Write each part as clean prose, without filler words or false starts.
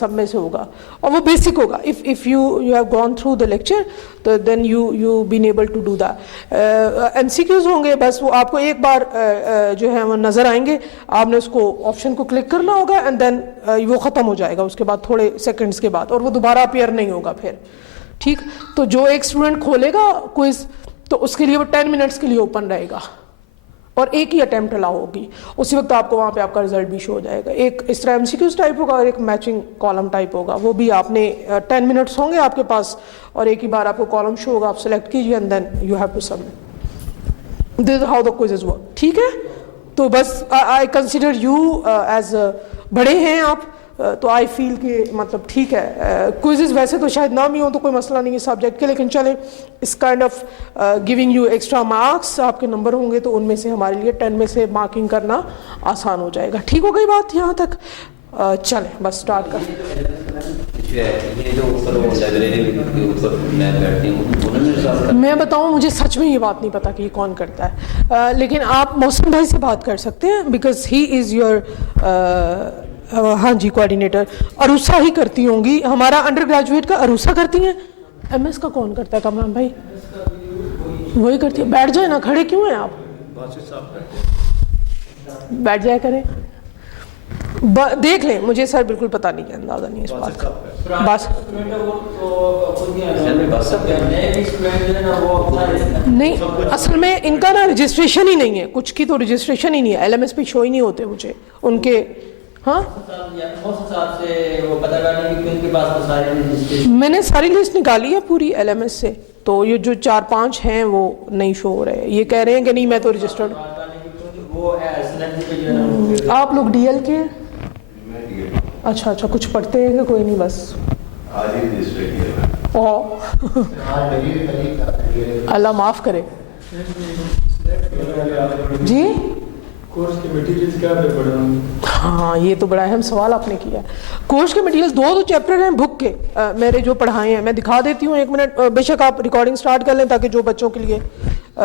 सब में से होगा और वो बेसिक होगा. If you have gone through the lecture तो then you been able to do that. MCQs होंगे, बस वो आपको एक बार जो है वो नज़र आएंगे, आपने उसको ऑप्शन को क्लिक करना होगा एंड देन वो ख़त्म हो जाएगा उसके बाद थोड़े सेकंड्स के बाद, और वो दोबारा अपीयर नहीं होगा फिर. ठीक, तो जो एक स्टूडेंट खोलेगा क्विज तो उसके लिए वो 10 मिनट्स के लिए ओपन रहेगा और एक ही अटैम्प्ट अलाउ होगी. उसी वक्त आपको वहाँ पे आपका रिजल्ट भी शो हो जाएगा. एक इस तरह एमसीक्यूज टाइप होगा और एक मैचिंग कॉलम टाइप होगा. वो भी आपने 10 मिनट्स होंगे आपके पास और एक ही बार आपको कॉलम शो होगा, आप सेलेक्ट कीजिए and then you have to submit. This is how the quizzes work. ठीक है, तो बस आई कंसिडर यू एज बड़े हैं आप, तो आई फील कि मतलब ठीक है. क्विज़ेस वैसे तो शायद ना भी हो तो कोई मसला नहीं है सब्जेक्ट के, लेकिन चले इस kind of giving you extra marks, आपके नंबर होंगे तो उनमें से हमारे लिए 10 में से मार्किंग करना आसान हो जाएगा. ठीक हो गई बात यहाँ तक? चलें बस स्टार्ट कर. मैं बताऊँ, मुझे सच में ये बात नहीं पता कि ये कौन करता है, लेकिन आप मौसम भाई से बात कर सकते हैं बिकॉज ही इज़ योर हाँ जी कोऑर्डिनेटर. अरूसा ही करती होंगी, हमारा अंडर ग्रेजुएट का अरूसा करती हैं. एमएस का कौन करता है? कमरान भाई वही करती है. बैठ जाए ना, खड़े क्यों हैं आप? बैठ जाए करें. देख लें, मुझे सर बिल्कुल पता नहीं है, अंदाजा नहीं है इस बात का. बस नहीं, असल में इनका ना रजिस्ट्रेशन ही नहीं है, कुछ की तो रजिस्ट्रेशन ही नहीं है, एलएमएस पे शो ही नहीं होते मुझे उनके. हाँ, मैंने सारी लिस्ट निकाली है पूरी एलएमएस से, तो ये जो 4-5 हैं वो नहीं शो हो रहे हैं. ये कह रहे हैं कि नहीं मैं तो रजिस्टर्ड. आप लोग डीएल के? अच्छा अच्छा, कुछ पढ़ते हैं कि कोई नहीं? बस अल्लाह माफ करे जी. कोर्स के मटेरियल्स क्या पे पढ़ा? हाँ, ये तो बड़ा अहम सवाल आपने किया. कोर्स के मटेरियल्स दो चैप्टर हैं बुक के, मेरे जो पढ़ाए हैं. मैं दिखा देती हूँ, 1 मिनट. बेशक आप रिकॉर्डिंग स्टार्ट कर लें ताकि जो बच्चों के लिए,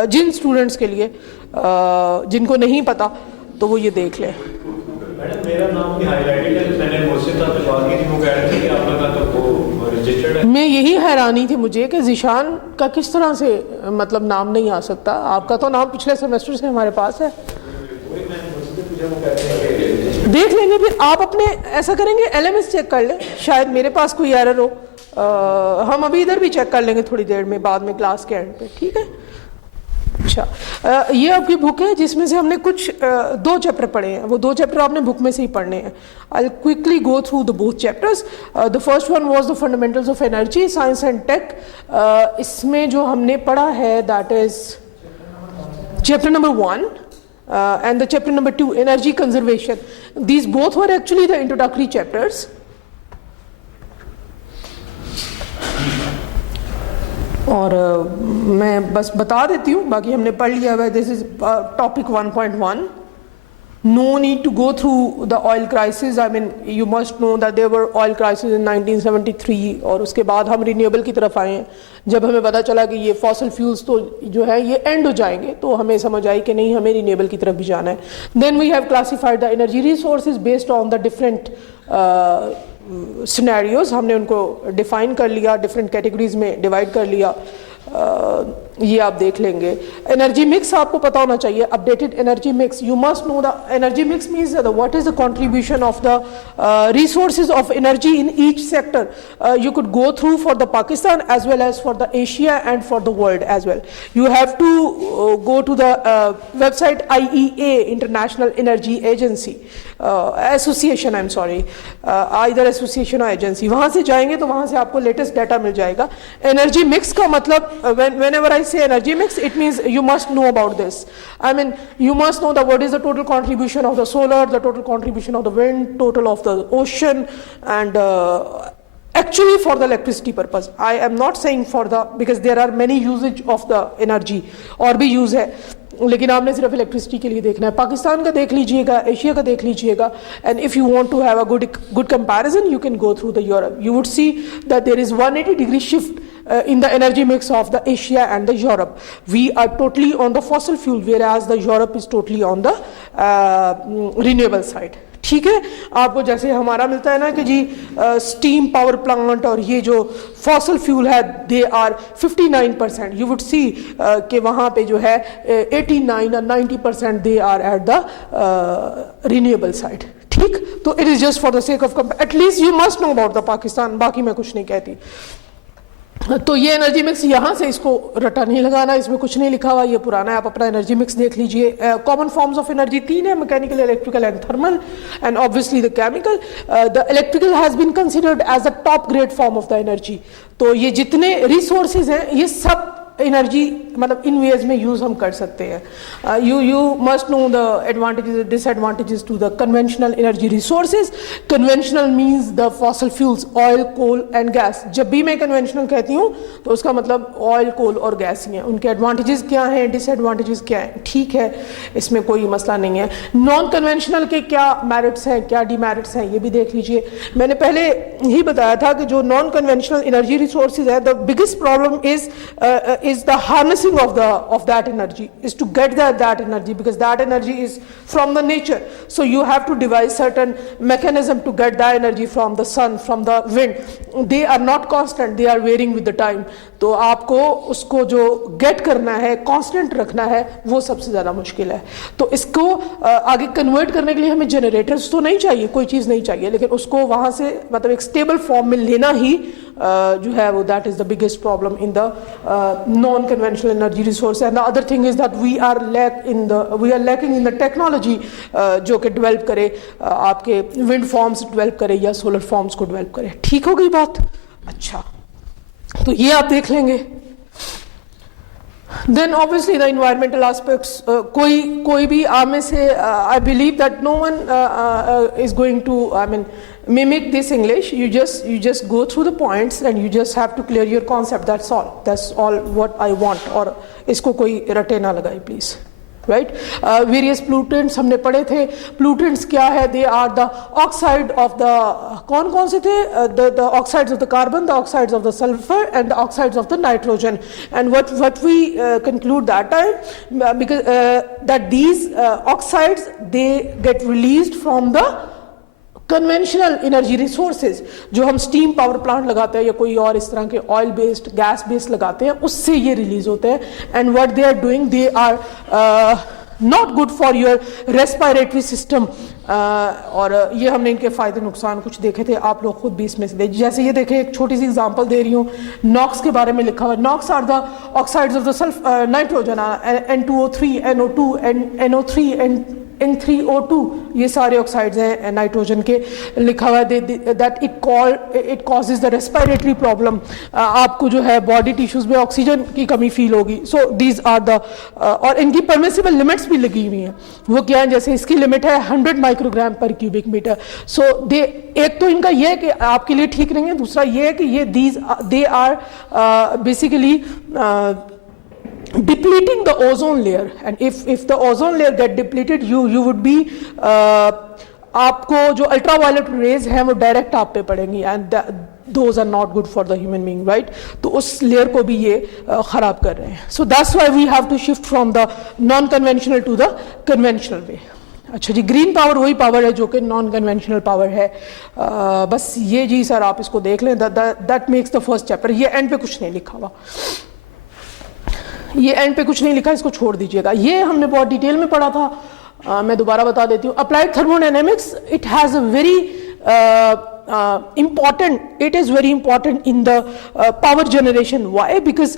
जिन स्टूडेंट्स के लिए जिनको नहीं पता तो वो ये देख लें. मैडम मेरा नाम भी हाईलाइटेड है, मैंने मुझसे तो बात की थी, वो कह रहे थे कि आप लगा तो वो रजिस्टर्ड है. मैं यही हैरानी थी मुझे कि ज़िशान का किस तरह से मतलब नाम नहीं आ सकता. आपका तो नाम पिछले सेमेस्टर से हमारे पास है. देख लेंगे फिर. आप अपने ऐसा करेंगे, एलएमएस चेक कर लें, शायद मेरे पास कोई एरर हो. हम अभी इधर भी चेक कर लेंगे थोड़ी देर में, बाद में क्लास के एंड पे. ठीक है. अच्छा, ये आपकी बुक है जिसमें से हमने कुछ 2 चैप्टर पढ़े हैं. वो 2 चैप्टर आपने बुक में से ही पढ़ने हैं. I quickly go through the both chapters. The first one was the fundamentals of energy, science and tech. इसमें जो हमने पढ़ा है that is chapter number 1 and the chapter number 2, energy conservation. These both were actually the introductory chapters. और मैं बस बता देती हूँ, बाकी हमने पढ़ लिया हुआ है. This is topic 1.1. No need to go through the oil crisis. I mean, you must know that there were oil crisis in 1973 और उसके बाद हम रिन्यूएबल की तरफ आए हैं. जब हमें पता चला कि ये फॉसिल फ्यूल्स तो जो है ये एंड हो जाएंगे, तो हमें समझ आई कि नहीं, हमें रिन्यूएबल की तरफ भी जाना है. Then we have classified the energy resources based on the different scenarios. हमने उनको डिफाइन कर लिया, डिफरेंट कैटेगरीज में डिवाइड कर लिया. ये आप देख लेंगे. एनर्जी मिक्स आपको पता होना चाहिए, updated energy mix. You must know the energy mix means what is the contribution of the resources of energy in each sector. You could go through for the Pakistan as well as for the Asia and for the world as well. You have to go to the website IEA, international energy agency association. I am sorry, either association और agency. वहाँ से जाएंगे तो वहाँ से आपको latest data मिल जाएगा. Energy mix का मतलब whenever I say energy mix, it means you must know about this. I mean, you must know what is the total contribution of the solar, the total contribution of the wind, total of the ocean, and actually for the electricity purpose. I am not saying for the, because there are many usage of the energy, और भी use है, लेकिन आपने सिर्फ electricity के लिए देखना है. पाकिस्तान का देख लीजिएगा, एशिया का देख लीजिएगा. And if you want to have a good comparison, you can go through the Europe. You would see that there is 180 degree shift in the energy mix of the Asia and the Europe. We are totally on the fossil fuel, whereas the Europe is totally on the renewable side. ठीक है। आपको जैसे हमारा मिलता है ना कि जी steam power plant और ये जो फॉसल फ्यूल है they are 59%, you would see कि वहाँ पे जो है 89 और 90% they are at the renewable side. ठीक, तो it is just for the sake of at least you must know about the Pakistan, बाकी मैं कुछ नहीं कहती। तो ये एनर्जी मिक्स यहाँ से इसको रटा नहीं लगाना, इसमें कुछ नहीं लिखा हुआ, ये पुराना है, आप अपना एनर्जी मिक्स देख लीजिए। कॉमन फॉर्म्स ऑफ एनर्जी 3 है, mechanical, electrical and thermal, and obviously the chemical. The electrical has been considered as a top grade form of the energy. तो ये जितने रिसोर्सेज हैं ये सब एनर्जी मतलब इन वेज में यूज हम कर सकते हैं। You must know the advantages disadvantages to the conventional energy resources. Conventional means the fossil fuels, oil, coal and gas. जब भी मैं कन्वेंशनल कहती हूँ तो उसका मतलब ऑयल, कोल और गैस ही है। उनके एडवांटेजेस क्या हैं, डिसएडवांटेजेस क्या हैं, ठीक है, इसमें कोई मसला नहीं है। नॉन कन्वेंशनल के क्या मेरिट्स हैं, क्या डिमेरिट्स हैं, ये भी देख लीजिए। मैंने पहले ही बताया था कि जो नॉन कन्वेंशनल एनर्जी रिसोर्सेज है, the biggest problem is the harnessing of that energy, is to get that energy, because that energy is from the nature. So you have to devise certain mechanism to get that energy from the sun, from the wind. They are not constant, they are varying with the time. तो आपको उसको जो get करना है, constant रखना है, वो सबसे ज़्यादा मुश्किल है। तो इसको आगे कन्वर्ट करने के लिए हमें जनरेटर्स तो नहीं चाहिए, कोई चीज़ नहीं चाहिए, लेकिन उसको वहाँ से मतलब एक स्टेबल फॉर्म में लेना ही जो है वो that is the biggest problem in the non-conventional energy resource. And the other thing is that we are lacking in the technology जो कि डेवलप करे आपके विंड फॉर्म्स डेवलप करे या सोलर फॉर्म्स को डेवलप करे। ठीक हो गई बात? अच्छा, तो ये आप देख लेंगे। Then obviously the environmental aspects, कोई भी आप में से I believe that no one is going to mimic this English. You just go through the points and you just have to clear your concept. That's all what I want. और इसको कोई रटे ना लगाए please. Right? Various pollutants हमने पढ़े थे। Pollutants क्या है? They are the oxide of the कौन से थे? The oxides of the carbon, the oxides of the sulfur, and the oxides of the nitrogen. And what we conclude that time, because that these oxides they get released from the conventional energy resources. जो हम steam power plant लगाते हैं या कोई और इस तरह के ऑयल बेस्ड, गैस बेस्ड लगाते हैं, उससे ये रिलीज होते हैं। And what they are doing, they are not good for your respiratory system. और ये हमने इनके फ़ायदे नुकसान कुछ देखे थे, आप लोग खुद भी इसमें से देख। जैसे ये देखें, एक छोटी सी एग्जांपल दे रही हूँ, नॉक्स के बारे में लिखा हुआ है। NOx are the oxides of the sulph nitrogen, N2O3, NO2, NO3 and N3O2, ये सारे ऑक्साइड्स हैं नाइट्रोजन के। लिखा हुआ है that it causes the respiratory problem. आपको जो है बॉडी टिश्यूज में ऑक्सीजन की कमी फील होगी। सो दीज आर द और इनकी परमिसिबल लिमिट्स भी लगी हुई हैं। वो क्या है, जैसे इसकी लिमिट है 100 माइक्रोग्राम पर क्यूबिक मीटर। सो एक तो इनका ये है कि आपके लिए ठीक नहीं है, दूसरा ये है कि ये they are basically depleting the ozone layer, and if the ozone layer get depleted, you would be आपको जो अल्ट्रावायलेट रेज हैं वो डायरेक्ट आप पे पड़ेंगी, and those are not good for the human being, right. तो उस लेयर को भी ये खराब कर रहे हैं। So that's why we have to shift from the non conventional to the conventional way. अच्छा जी, ग्रीन पावर वही पावर है जो कि नॉन कन्वेंशनल पावर है। बस ये जी सर आप इसको देख लें, that makes the first chapter. ये एंड पे कुछ नहीं लिखा हुआ, ये एंड पे कुछ नहीं लिखा, इसको छोड़ दीजिएगा। ये हमने बहुत डिटेल में पढ़ा था, मैं दोबारा बता देती हूँ। Applied thermodynamics, it has a very it is very important in the power generation. Why? Because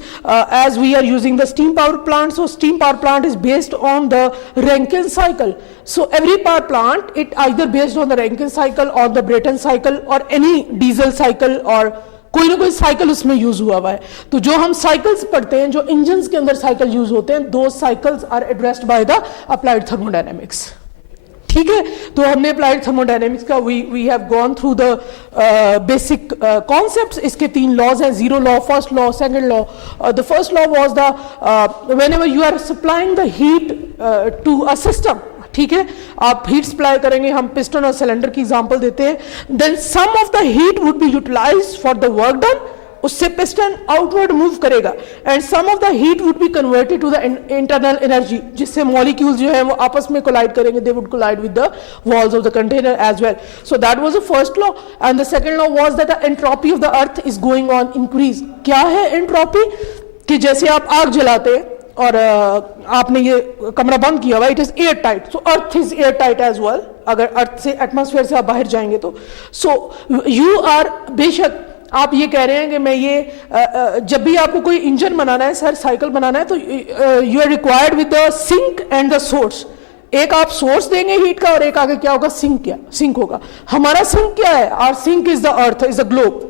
as we are using the steam power plant, so steam power plant is based on the Rankine cycle. So every power plant, it either based on the Rankine cycle or the Brayton cycle or any diesel cycle or कोई ना कोई cycle उसमें use हुआ है। तो जो हम cycles पढ़ते हैं, जो इंजन्स के अंदर साइकिल यूज होते हैं, दो cycles are addressed by the applied thermodynamics. ठीक है, तो हमने अप्लाइड थर्मोडायनेमिक्स का we have gone through the basic concepts. इसके 3 लॉज हैं, zero law, first law, second law. The first law was the whenever you are supplying the heat to a system, ठीक है, आप हीट सप्लाई करेंगे, हम piston और cylinder की example देते हैं, then some of the heat would be utilized for the work done उससे पिस्टन आउटवर्ड मूव करेगा and some of the heat would be converted to the internal energy, जिससे molecules जो है वो आपस में कोलाइड करेंगे, they would collide with the walls of the container as well. So that was the first law and the second law was that the entropy of the earth is going on increase. क्या है entropy? कि जैसे आप आग जलाते हैं और आपने ये कमरा बंद किया हुआ, it is air tight, so earth is air tight as well. अगर अर्थ से एटमॉस्फेयर से आप बाहर जाएंगे तो सो यू आर, बेशक आप ये कह रहे हैं कि मैं ये जब भी आपको कोई इंजन बनाना है सर, साइकिल बनाना है, तो you are required with the sink and the source. एक आप सोर्स देंगे हीट का और एक आगे क्या होगा, सिंक होगा. हमारा सिंक क्या है? Our sink is the earth, is the globe.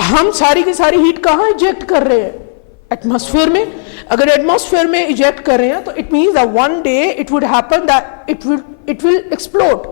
हम सारी की सारी हीट कहां इजेक्ट कर रहे हैं? एटमॉस्फेयर में. अगर एटमॉस्फेयर में इजेक्ट कर रहे हैं तो it means that one day it would happen that it will explode.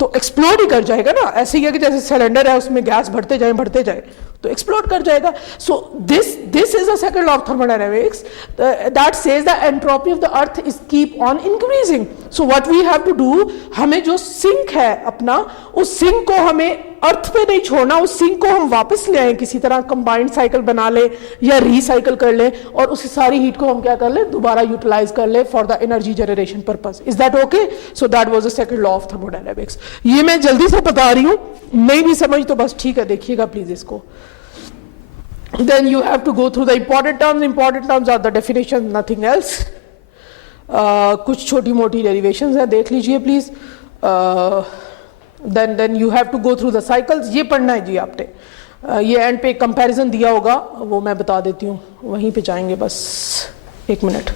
तो एक्सप्लोड ही कर जाएगा ना. ऐसे ही है कि जैसे सिलेंडर है, उसमें गैस भरते जाए तो एक्सप्लोड कर जाएगा. So this is the second law of thermodynamics that says the entropy of the earth is keep on increasing. So what we have to do, हमें जो सिंक है अपना, उस सिंक को हमें अर्थ पे नहीं छोड़ना, उस सिंक को हम वापस ले आए, किसी तरह कंबाइंड साइकिल बना ले या रिसाइकिल कर ले और उस सारी हीट को हम क्या कर ले, दोबारा यूटिलाइज कर ले for the energy generation purpose. Is that okay? So that was the second law of thermodynamics. ये मैं जल्दी से बता रही हूं, नहीं भी समझ तो बस ठीक है, देखिएगा प्लीज इसको. Then you have to go through the important terms. Important terms are the definitions, nothing else. कुछ छोटी मोटी डेरिवेशंस हैं, देख लीजिए please. then you have to go through the cycles. ये पढ़ना है जी आपने. ये एंड पे कंपैरिजन दिया होगा, वो मैं बता देती हूँ, वहीं पे जाएंगे बस. एक मिनट.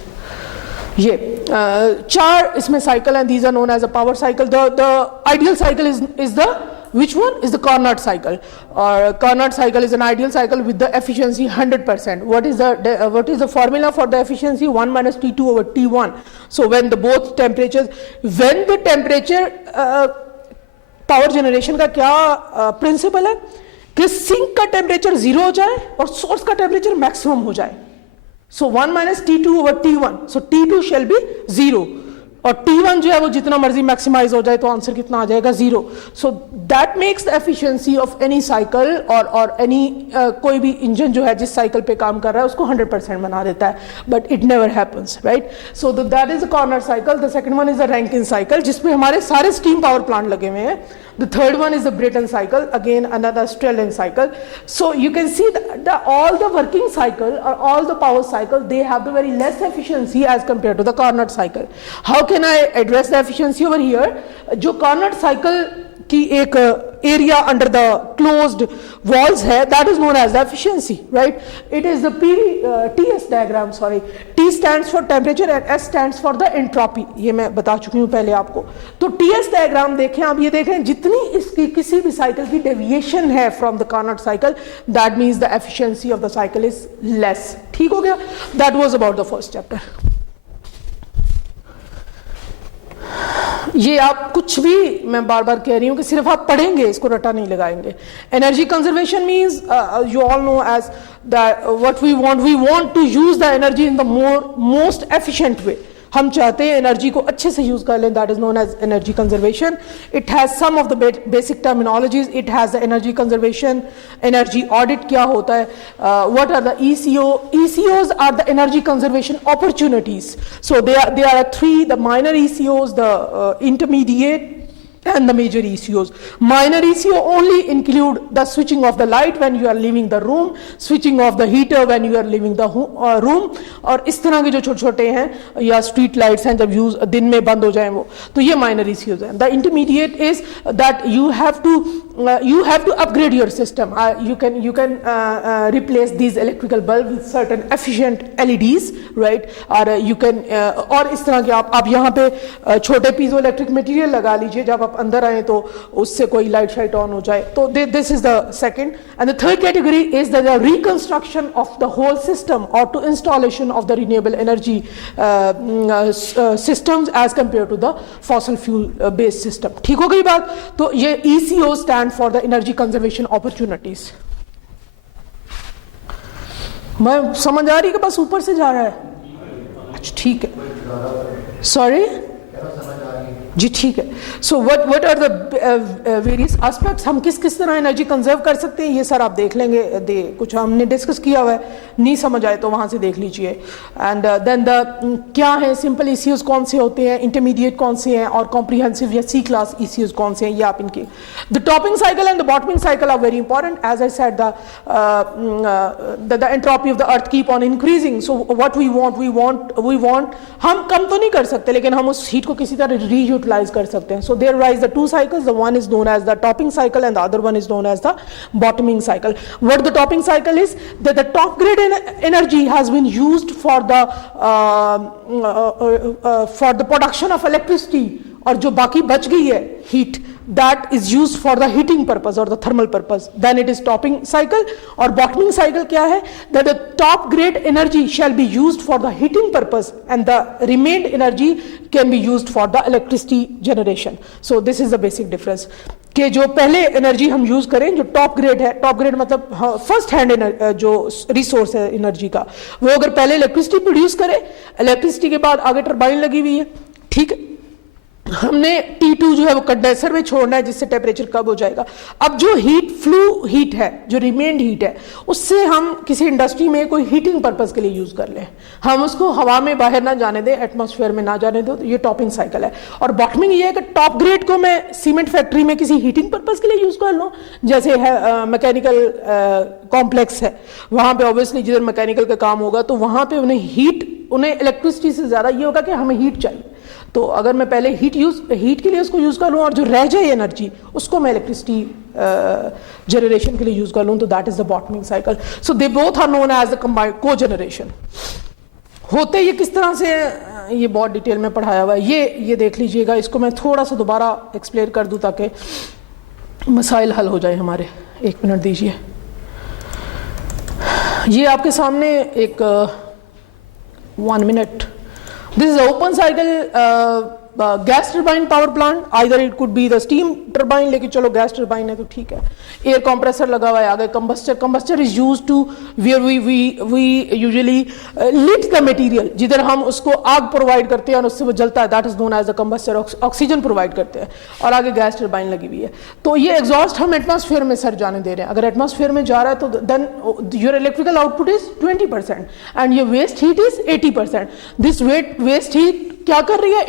ये चार इसमें साइकिल हैं. these are known as a power cycle. the ideal cycle is the which one is the Carnot cycle, or Carnot cycle is an ideal cycle with the efficiency 100%. What is the formula for the efficiency? 1 minus T2 over T1. So when the temperature power generation का क्या principal है कि sink का temperature 0 हो जाए और source का temperature maximum हो जाए. सो 1 minus T2 over T1. So T2 shall be 0 और T1 जो है वो जितना मर्जी मैक्सिमाइज हो जाए तो आंसर कितना आ जाएगा, 0. So that makes the efficiency of any cycle और एनी कोई भी इंजन जो है जिस साइकिल पे काम कर रहा है उसको 100% बना देता है. But it never happens, right? So that is the Carnot cycle. The second one is the Rankine cycle, जिसमें हमारे सारे स्टीम पावर प्लांट लगे हुए हैं. The third one is the Brayton cycle, again another Australian cycle. So you can see that all the working cycle or all the power cycle, they have the very less efficiency as compared to the Carnot cycle. How can I address the efficiency over here? जो Carnot cycle की एक area under the closed walls है, that is known as the efficiency, right? It is the TS diagram, sorry. T stands for temperature and S stands for the entropy. ये मैं बता चुकी हूँ पहले आपको. तो TS diagram देखें, आप ये देखें, जितनी इसकी किसी भी साइकिल की डेविएशन है from the Carnot cycle, that means the efficiency of the cycle is less. ठीक हो गया? That was about the first chapter. ये आप कुछ भी, मैं बार बार कह रही हूँ कि सिर्फ आप पढ़ेंगे, इसको रटा नहीं लगाएंगे. Energy conservation means you all know as that what we want to use the energy in the most efficient way. हम चाहते हैं एनर्जी को अच्छे से यूज कर लें. That is known as energy conservation. It has some of the basic terminologies. It has the energy conservation, energy audit क्या होता है, what are the ECOs are the energy conservation opportunities. So they are 3, the minor ECOs, the intermediate and the major ECOs. Minor ECO only include the switching of the light when you are leaving the room, switching of the heater when you are leaving the room, और इस तरह के जो छोटे छोटे हैं या street lights हैं जब यूज दिन में बंद हो जाए वो, तो ये minor ECOs हैं. The intermediate is that you have to upgrade your system. You can replace these electrical bulbs with certain efficient LEDs, right? और you can और इस तरह के आप यहाँ पे छोटे पीजो इलेक्ट्रिक मटेरियल लगा लीजिए, जब आप अंदर आए तो उससे कोई लाइट शाइट ऑन हो जाए. तो this is the second. And the third category is the reconstruction of the whole system और to installation of the renewable energy systems as compare to the fossil fuel based system. ठीक हो गई बात? तो ये ECO stand for the energy conservation opportunities. मैं समझ आ रही कि बस ऊपर से जा रहा है? अच्छा ठीक है. सॉरी, जी ठीक है। So what are the various aspects, हम किस किस तरह एनर्जी कंजर्व कर सकते हैं, ये सर आप देख लेंगे। कुछ हमने डिस्कस किया हुआ है, नहीं समझ आए तो वहाँ से देख लीजिए। एंड देन द क्या है सिंपल ईसीयूज कौन से होते हैं, इंटरमीडिएट कौन से हैं, और कॉम्प्रिहेंसिव या सी क्लास ईसीयूज कौन से हैं, ये आप इनके। The topping cycle and the bottoming cycle are very important. As I said the entropy of the earth keep on increasing, so what we want हम कम तो नहीं कर सकते, लेकिन हम उस हीट को किसी तरह रीयूटिलाइज कर सकते हैं। So there rise the two cycles, the one is known as the topping cycle and the other one is known as the bottoming cycle. What the topping cycle is that the top grade energy has been used for the production of electricity, और जो बाकी बच गई है heat, that is used for the heating purpose or the thermal purpose, then it is topping cycle. और bottoming cycle क्या है, that the top grade energy shall be used for the heating purpose and the remained energy can be used for the electricity generation. So this is the basic difference, कि जो पहले energy हम use करें जो top grade है, top grade मतलब first hand जो resource है एनर्जी का, वो अगर पहले इलेक्ट्रिसिटी प्रोड्यूस करे, इलेक्ट्रिसिटी के बाद आगे टरबाइन लगी हुई है, ठीक है, हमने T2 जो है वो कंडेंसर में छोड़ना है जिससे टेम्परेचर कम हो जाएगा। अब जो हीट फ्लू हीट है, जो रिमेन्ड हीट है, उससे हम किसी इंडस्ट्री में कोई हीटिंग पर्पस के लिए यूज कर लें, हम उसको हवा में बाहर ना जाने दें, एटमॉस्फेयर में ना जाने दें, तो ये टॉपिंग साइकिल है। और बॉटमिंग ये है कि टॉप ग्रेड को मैं सीमेंट फैक्ट्री में किसी हीटिंग पर्पस के लिए यूज कर लूँ, जैसे है मैकेनिकल कॉम्प्लेक्स है, वहाँ पे ऑब्वियसली जिधर मैकेनिकल का काम होगा तो वहाँ पे उन्हें इलेक्ट्रिसिटी से ज़्यादा ये होगा कि हमें हीट चाहिए, तो अगर मैं पहले हीट के लिए उसको यूज़ कर लूँ और जो रह जाए एनर्जी उसको मैं इलेक्ट्रिसिटी जनरेशन के लिए यूज़ कर लूँ, तो that is the bottoming cycle. So they both are known as the combined cogeneration. होते ये किस तरह से, ये बहुत डिटेल में पढ़ाया हुआ है, ये देख लीजिएगा। इसको मैं थोड़ा सा दोबारा एक्सप्लेन कर दूँ ताकि मसाइल हल हो जाए हमारे। 1 मिनट दीजिए। ये आपके सामने एक 1 minute. This is an open cycle gas turbine power plant. Either it could be the steam turbine, लेकिन चलो गैस टर्बाइन है तो ठीक है। एयर कंप्रेसर लगा हुआ है आगे, combustor is used to where we usually lit the material, जिधर हम उसको आग प्रोवाइड करते हैं और उससे वो जलता है, that is known as the combustor. Oxygen provide करते हैं, और आगे गैस टर्बाइन लगी हुई है। तो ये एग्जॉस्ट हम एटमॉस्फेयर में सर जाने दे रहे हैं। अगर एटमॉस्फेयर में जा रहा है तो then your electrical output is 20% and your waste heat is 80%। This waste heat क्या कर रही है,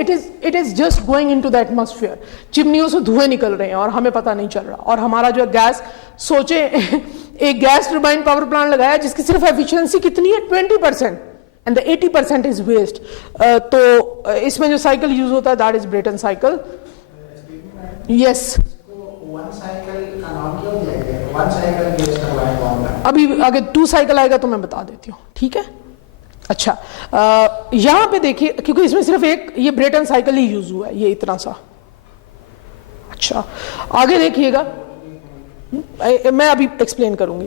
it is just going into the atmosphere. चिमनियों से धुएं निकल रहे हैं और हमें पता नहीं चल रहा। और हमारा जो गैस, सोचे एक गैस टर्बाइन पावर प्लांट लगाया जिसकी सिर्फ एफिशिएंसी कितनी है 20% एंड द 80% इज वेस्ट। तो इसमें जो साइकिल यूज होता है that is Brayton cycle. Yes, अभी आगे 2 साइकिल आएगा तो मैं बता देती हूँ, ठीक है। अच्छा, यहां पे देखिए, क्योंकि इसमें सिर्फ एक ये ब्रेटन साइकिल ही यूज हुआ है, ये इतना सा। अच्छा, आगे देखिएगा, मैं अभी एक्सप्लेन करूंगी।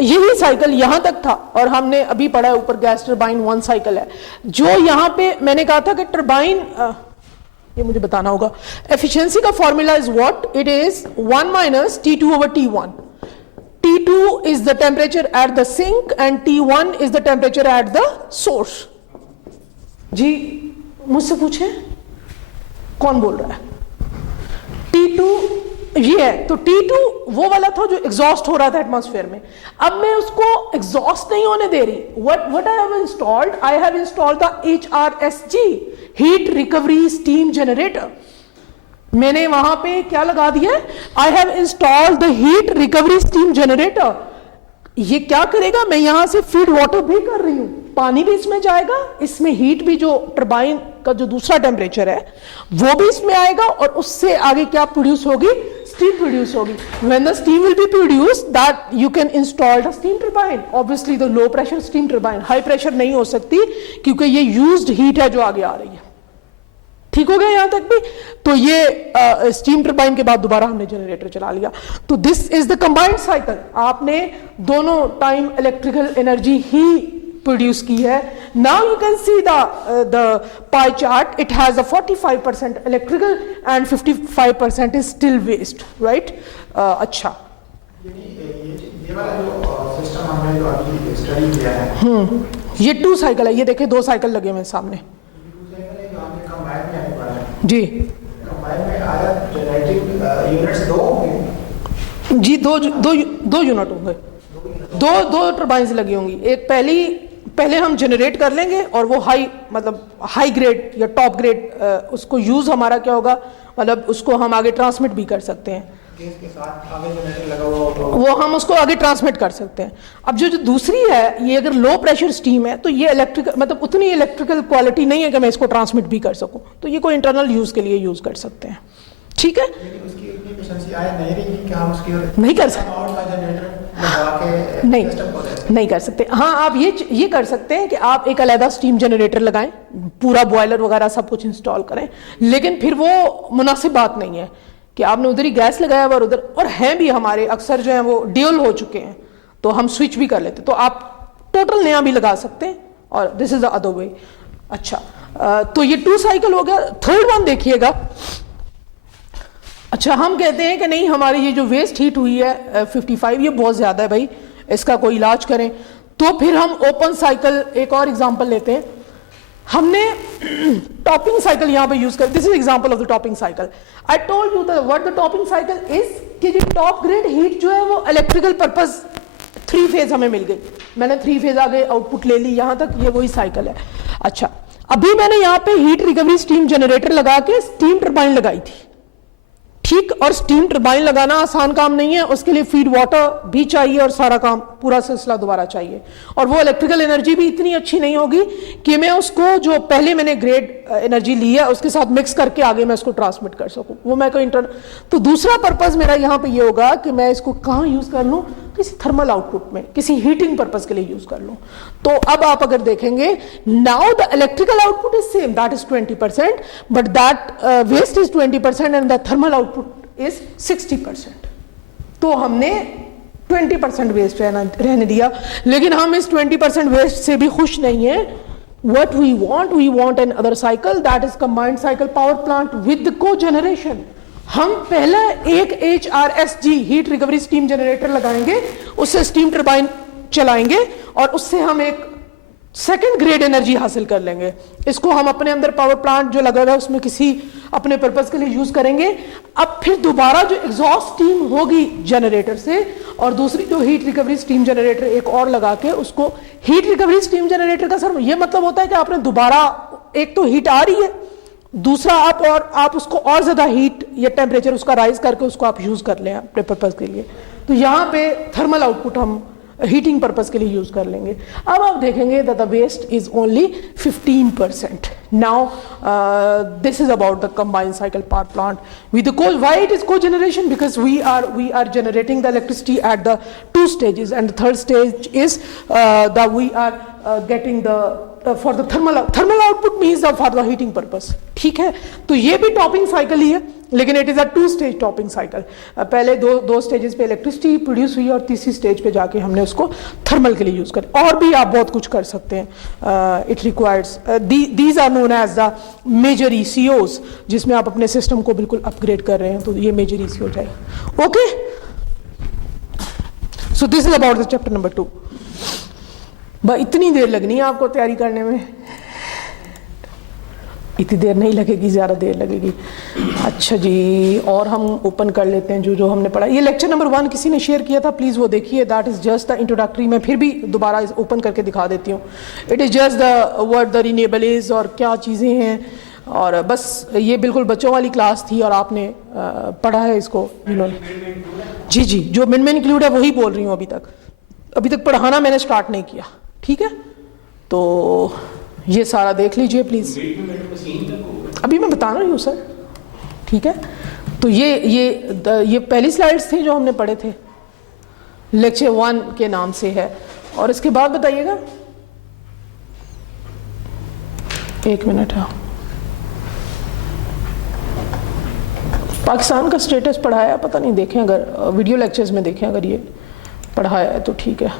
यही साइकिल यहां तक था और हमने अभी पढ़ा है ऊपर गैस टर्बाइन 1 साइकिल है। जो यहां पे मैंने कहा था कि टर्बाइन, ये मुझे बताना होगा, एफिशिएंसी का formula is what, it is 1 - T2/T1। T2 is the temperature at the sink and T1 is the temperature at the source। जी मुझसे पूछे कौन बोल रहा है? T2 ये है, तो T2 वो वाला था जो एग्जॉस्ट हो रहा था एटमॉस्फेयर में। अब मैं उसको एग्जॉस्ट नहीं होने दे रही। What I have installed? I have installed the HRSG, heat recovery steam generator। मैंने वहां पे क्या लगा दिया, I have installed the heat recovery steam generator. ये क्या करेगा, मैं यहां से फीड वाटर भी कर रही हूं, पानी भी इसमें जाएगा, इसमें हीट भी, जो टरबाइन का जो दूसरा टेम्परेचर है वो भी इसमें आएगा, और उससे आगे क्या प्रोड्यूस होगी, स्टीम प्रोड्यूस होगी। When the steam will be produce that you can install the steam turbine. Obviously the low pressure steam turbine, high pressure नहीं हो सकती क्योंकि ये यूज्ड हीट है जो आगे आ रही है। ठीक हो गया यहां तक भी? तो ये स्टीम टरबाइन के बाद दोबारा हमने जनरेटर चला लिया। तो this is the combined cycle. आपने दोनों टाइम इलेक्ट्रिकल एनर्जी ही प्रोड्यूस की है। Now you can see the pie chart, it has a 45% electrical and 55% is still waste, right. अच्छा, ये वाला जो सिस्टम हमने जो अभी स्टडी किया है, ये 2 साइकिल है। ये देखिए 2 साइकिल लगे हुए सामने जी। यूनिट्स दो होंगे? जी दो यूनिट होंगे, दो टर्बाइंस लगी होंगी। एक पहले हम जनरेट कर लेंगे और वो हाई ग्रेड या टॉप ग्रेड उसको यूज हमारा क्या होगा, मतलब उसको हम आगे ट्रांसमिट भी कर सकते हैं, के साथ आगे जनरेटर लगा हुआ होगा वो हम उसको आगे ट्रांसमिट कर सकते हैं। अब जो दूसरी है, ये अगर लो प्रेशर स्टीम है तो ये इलेक्ट्रिकल मतलब उतनी इलेक्ट्रिकल क्वालिटी नहीं है कि मैं इसको ट्रांसमिट भी कर सकूं, तो ये कोई इंटरनल यूज के लिए यूज कर सकते हैं। ठीक है, लेकिन उसकी उतनी एफिशिएंसी आए नहीं रही कि हम उसकी नहीं कर सकते, और का जनरेटर लगा के नहीं कर सकते। हाँ, आप ये कर सकते हैं कि आप एक अलग स्टीम जनरेटर लगाएं, पूरा बॉयलर वगैरह सब कुछ इंस्टॉल करें, लेकिन फिर वो मुनासिब बात नहीं है कि आपने उधर ही गैस लगाया हुआ उधर, और हैं भी हमारे अक्सर जो है वो ड्यूल हो चुके हैं, तो हम स्विच भी कर लेते, तो आप टोटल नया भी लगा सकते हैं, और this is the other way. अच्छा, तो ये 2 साइकिल हो गया। थर्ड वन देखिएगा। अच्छा, हम कहते हैं कि नहीं, हमारी ये जो वेस्ट हीट हुई है 55, ये बहुत ज्यादा है भाई, इसका कोई इलाज करें, तो फिर हम ओपन साइकिल एक और एग्जांपल लेते हैं। हमने टॉपिंग साइकिल यहां पे यूज कर, this is example of the topping cycle. I told you what the topping cycle is, कि जो टॉप ग्रेड हीट जो है वो इलेक्ट्रिकल पर्पस 3 फेज हमें मिल गई, मैंने 3 फेज आगे आउटपुट ले ली, यहां तक ये वही साइकिल है। अच्छा, अभी मैंने यहाँ पे हीट रिकवरी स्टीम जनरेटर लगा के स्टीम टरबाइन लगाई थी, ठीक, और स्टीम टरबाइन लगाना आसान काम नहीं है, उसके लिए फीड वाटर भी चाहिए और सारा काम पूरा सिलसिला दोबारा चाहिए, और वो इलेक्ट्रिकल एनर्जी भी इतनी अच्छी नहीं होगी कि मैं उसको जो पहले मैंने ग्रेड एनर्जी ली है उसके साथ मिक्स करके आगे मैं उसको ट्रांसमिट कर सकूं, वो मैं कोई तो दूसरा पर्पस मेरा यहाँ पे ये होगा कि मैं इसको कहाँ यूज कर लूँ, किसी थर्मल आउटपुट में, किसी हीटिंग पर्पस के लिए यूज कर लूँ। तो अब आप अगर देखेंगे, now the electrical output is same, that is 20%, but that waste is 20% and the thermal output is 60%। तो हमने 20% वेस्ट रहने दिया, लेकिन हम इस 20% वेस्ट से भी खुश नहीं है। What we want another cycle, that is combined cycle power plant with the co-generation। हम पहले एक HRSG heat recovery steam generator लगाएंगे, उससे स्टीम टरबाइन चलाएंगे और उससे हम एक सेकेंड ग्रेड एनर्जी हासिल कर लेंगे। इसको हम अपने अंदर पावर प्लांट जो लगा हुआ है उसमें किसी अपने पर्पस के लिए यूज करेंगे। अब फिर दोबारा जो एग्जॉस्ट स्टीम होगी जनरेटर से, और दूसरी जो हीट रिकवरी स्टीम जनरेटर एक और लगा के उसको, हीट रिकवरी स्टीम जनरेटर का सर ये मतलब होता है कि आपने दोबारा, एक तो हीट आ रही है, दूसरा आप उसको और ज्यादा हीट या टेम्परेचर उसका राइज करके उसको आप यूज कर लें अपने पर्पस के लिए। तो यहाँ पे थर्मल आउटपुट हम हीटिंग पर्पस के लिए यूज कर लेंगे। अब आप देखेंगे that the waste is only 15%। Now this is about the combined cycle power plant with the why it is cogeneration, because we are generating the electricity at the 2 stages, and the third stage is that we are getting the for the thermal output means for the heating purpose। ठीक है, तो ये भी topping cycle ही है, लेकिन it is a 2 stage topping cycle. पहले दो stages पे इलेक्ट्रिसिटी प्रोड्यूस हुई और तीसरी स्टेज पे जाके हमने उसको थर्मल के लिए यूज कर। और भी आप बहुत कुछ कर सकते हैं। It requires these are known as the major ECOs, जिसमें आप अपने सिस्टम को बिल्कुल अपग्रेड कर रहे हैं, तो ये मेजर ECO जाएगा। Okay, so this is about the chapter number 2। इतनी देर लगनी है आपको तैयारी करने में, इतनी देर नहीं लगेगी, ज़्यादा देर लगेगी। अच्छा जी, और हम ओपन कर लेते हैं जो हमने पढ़ा। ये लेक्चर नंबर 1 किसी ने शेयर किया था, प्लीज़ वो देखिए, that is just the introductory. मैं फिर भी दोबारा ओपन करके दिखा देती हूँ। It is just the word the renewable is और क्या चीज़ें हैं, और बस ये बिल्कुल बच्चों वाली क्लास थी और आपने पढ़ा है इसको इन्होंने। जी, जो मिन इंक्लूड है वही बोल रही हूँ। अभी तक पढ़ाना मैंने स्टार्ट नहीं किया, ठीक है। तो ये सारा देख लीजिए प्लीज, अभी मैं बता रही हूँ सर, ठीक है। तो ये पहली स्लाइड्स थी जो हमने पढ़े थे, लेक्चर 1 के नाम से है। और इसके बाद बताइएगा, 1 मिनट है। पाकिस्तान का स्टेटस पढ़ाया, पता नहीं, देखें अगर वीडियो लेक्चर्स में देखें अगर ये पढ़ाया है तो ठीक है।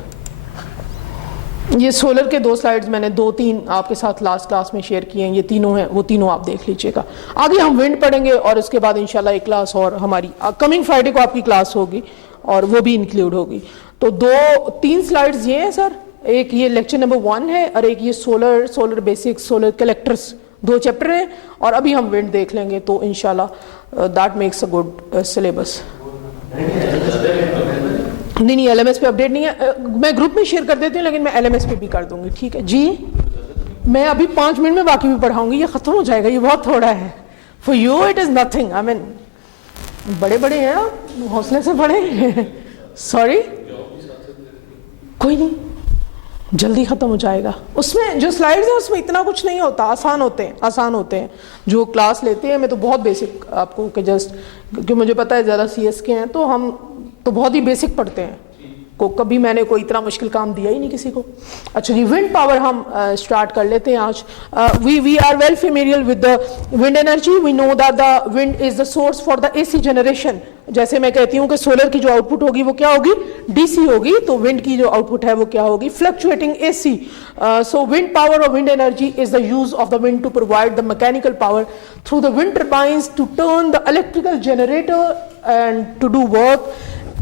ये सोलर के 2 स्लाइड्स मैंने 2-3 आपके साथ लास्ट क्लास में शेयर किए हैं, ये तीनों हैं, वो तीनों आप देख लीजिएगा। आगे हम विंड पढ़ेंगे और इसके बाद इंशाल्लाह एक क्लास और हमारी कमिंग फ्राइडे को आपकी क्लास होगी और वो भी इंक्लूड होगी। तो 2-3 स्लाइड्स ये हैं सर, एक ये लेक्चर नंबर 1 है और एक ये solar basics, solar collectors 2 chapter हैं और अभी हम विंड देख लेंगे, तो इंशाल्लाह that makes a good syllabus. नहीं, LMS पे अपडेट नहीं है, मैं ग्रुप में शेयर कर देती हूँ, लेकिन मैं LMS पे भी कर दूंगी। ठीक है जी, मैं अभी 5 मिनट में बाकी भी पढ़ाऊंगी, ये खत्म हो जाएगा, ये बहुत थोड़ा है। For you it is nothing, I mean बड़े बड़े हैं आप, हौसले से पढ़े। सॉरी, कोई नहीं, जल्दी खत्म हो जाएगा। उसमें जो स्लाइड्स हैं उसमें इतना कुछ नहीं होता, आसान होते हैं। जो क्लास लेते हैं मैं तो बहुत बेसिक आपको कि जस्ट, क्योंकि मुझे पता है ज़्यादा CS के हैं तो हम तो बहुत ही बेसिक पढ़ते हैं, को कभी मैंने कोई इतना मुश्किल काम दिया ही नहीं किसी को। अच्छा जी, विंड पावर हम स्टार्ट कर लेते हैं आज। We are well familiar with the wind energy. We know that the wind is the source for the AC generation. जैसे मैं कहती हूँ कि सोलर की जो आउटपुट होगी वो क्या होगी, DC होगी, तो विंड की जो आउटपुट है वो क्या होगी, fluctuating AC। So wind power और wind energy is the use of the wind to provide the mechanical power through the wind turbines to turn the electrical generator and to do work.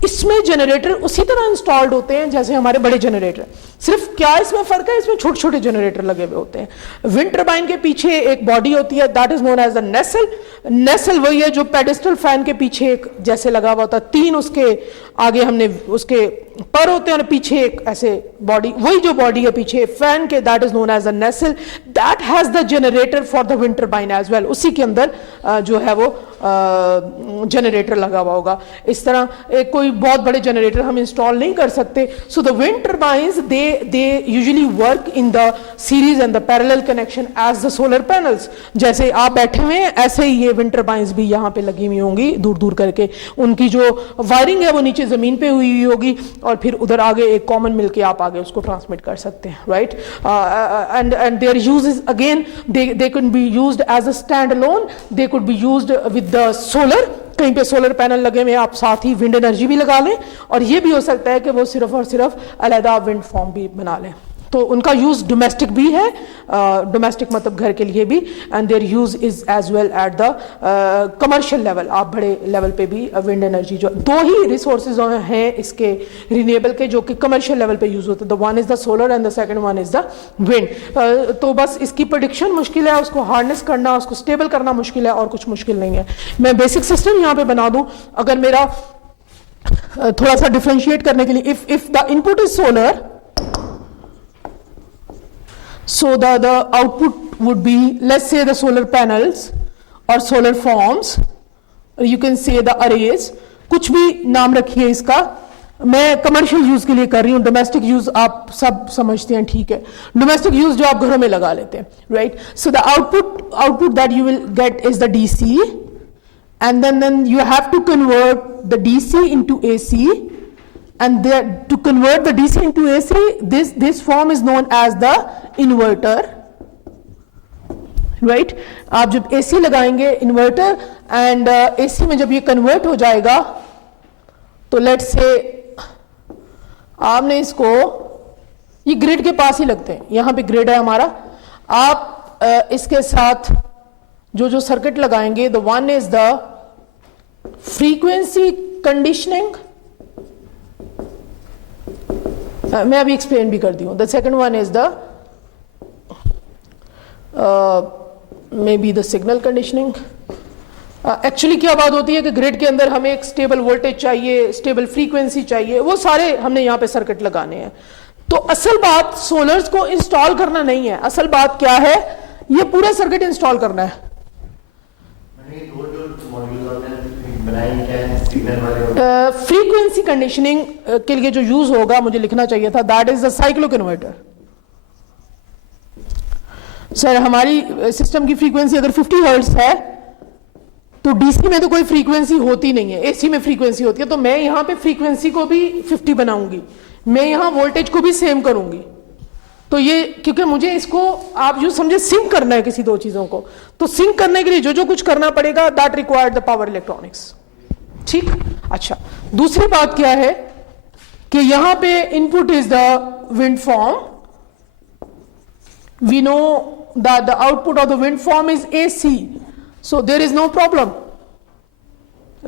इसमें generator उसी तरह installed होते हैं जैसे हमारे बड़े generator, सिर्फ क्या इसमें फर्क है, इसमें छोटे छोटे जनरेटर लगे हुए होते हैं। विंड टर्बाइन के पीछे एक बॉडी होती है, that is known as the nacelle. Nacelle वही है जो पेडेस्टल फैन के पीछे एक जैसे लगा हुआ होता है, 3 उसके आगे हमने उसके पर होते हैं और पीछे एक ऐसे बॉडी, वही जो बॉडी है पीछे फैन के, that is known as the nacelle. That has the generator for the wind turbine as well. उसी के अंदर जो है वो जनरेटर लगा हुआ होगा। इस तरह एक कोई बहुत बड़े जनरेटर हम इंस्टॉल नहीं कर सकते। So the wind turbines they usually work in the series and the parallel connection as the solar panels. जैसे आप बैठे हुए हैं ऐसे ही ये विंड टर्बाइंस भी यहाँ पे लगी हुई होंगी दूर दूर करके, उनकी जो वायरिंग है वो नीचे जमीन पे हुई होगी और फिर उधर आगे एक कॉमन मिलके आप आगे उसको ट्रांसमिट कर सकते हैं, right. And there use is again they could be used as a stand alone, they could be used with the solar. कहीं पे सोलर पैनल लगे हुए आप साथ ही विंड एनर्जी भी लगा लें, और ये भी हो सकता है कि वो सिर्फ और सिर्फ अलहदा विंड फार्म भी बना लें। तो उनका यूज डोमेस्टिक भी है, डोमेस्टिक मतलब घर के लिए भी, and there use is as well at the commercial level. आप बड़े लेवल पे भी विंड एनर्जी, जो 2 ही रिसोर्सेज हैं इसके रिन्यूएबल के जो कि कमर्शियल लेवल पे यूज होते हैं, the one is the solar and the second one is the wind. तो बस इसकी प्रेडिक्शन मुश्किल है, उसको हार्नेस करना, उसको स्टेबल करना मुश्किल है, और कुछ मुश्किल नहीं है। मैं बेसिक सिस्टम यहाँ पे बना दूं, अगर मेरा थोड़ा सा डिफ्रेंशिएट करने के लिए, if the input is solar, so the output would be, let's say, the solar panels or solar forms, or you can say the arrays, कुछ भी नाम रखिए इसका, मैं कमर्शियल यूज के लिए कर रही हूँ। डोमेस्टिक यूज आप सब समझते हैं, ठीक है, डोमेस्टिक यूज जो आप घरों में लगा लेते हैं, right. So the output that you will get is the DC, and then you have to convert the DC into AC, and there, to convert the DC into AC, this form is known as the inverter, right। आप जब AC लगाएंगे inverter, and AC में जब ये convert हो जाएगा, तो let's say आपने इसको, ये ग्रिड के पास ही लगते हैं, यहां पे ग्रिड है हमारा, आप इसके साथ जो सर्किट लगाएंगे, the one is the frequency conditioning, मैं अभी एक्सप्लेन भी कर दी हूं। The second one is the may be the signal conditioning. Actually क्या बात होती है कि ग्रिड के अंदर हमें एक स्टेबल वोल्टेज चाहिए, स्टेबल फ्रीक्वेंसी चाहिए, वो सारे हमने यहाँ पे सर्किट लगाने हैं। तो असल बात सोलर्स को इंस्टॉल करना नहीं है, असल बात क्या है, ये पूरा सर्किट इंस्टॉल करना है। फ्रीक्वेंसी कंडीशनिंग के लिए जो यूज होगा, मुझे लिखना चाहिए था, that is the cyclo converter. Sir हमारी सिस्टम की फ्रीक्वेंसी अगर 50 हर्ट्ज है, तो DC में तो कोई फ्रीक्वेंसी होती नहीं है, AC में फ्रीक्वेंसी होती है, तो मैं यहां पे फ्रीक्वेंसी को भी 50 बनाऊंगी, मैं यहां वोल्टेज को भी सेम करूंगी। तो ये, क्योंकि मुझे इसको आप यूं समझे सिंक करना है किसी 2 चीजों को, तो सिंक करने के लिए जो कुछ करना पड़ेगा, that required the power electronics, ठीक। अच्छा, दूसरी बात क्या है कि यहां पे input is the wind farm, we know that the output of the wind farm is AC, so there is no problem,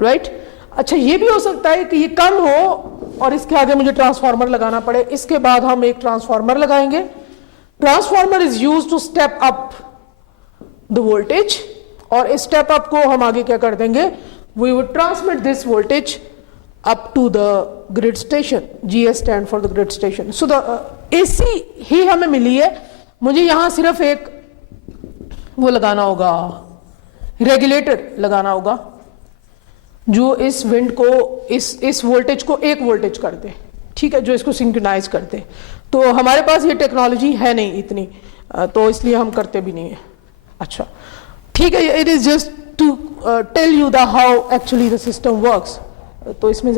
right। अच्छा, ये भी हो सकता है कि ये कम हो और इसके आगे मुझे ट्रांसफार्मर लगाना पड़े, इसके बाद हम एक ट्रांसफार्मर लगाएंगे। Transformer is used to step up the voltage, और इस स्टेप अप को हम आगे क्या कर देंगे, we would transmit this voltage up to the grid station. GS stand for the grid station. सो द AC ही हमें मिली है. मुझे यहां सिर्फ एक वो लगाना होगा, रेगुलेटर लगाना होगा जो इस विंड को, इस वोल्टेज को एक वोल्टेज कर दे, ठीक है, जो इसको सिंक्रोनाइज कर दे. तो हमारे पास ये टेक्नोलॉजी है नहीं इतनी, तो इसलिए हम करते भी नहीं है. अच्छा ठीक है, it is just to tell you the how actually the system works. तो इसमें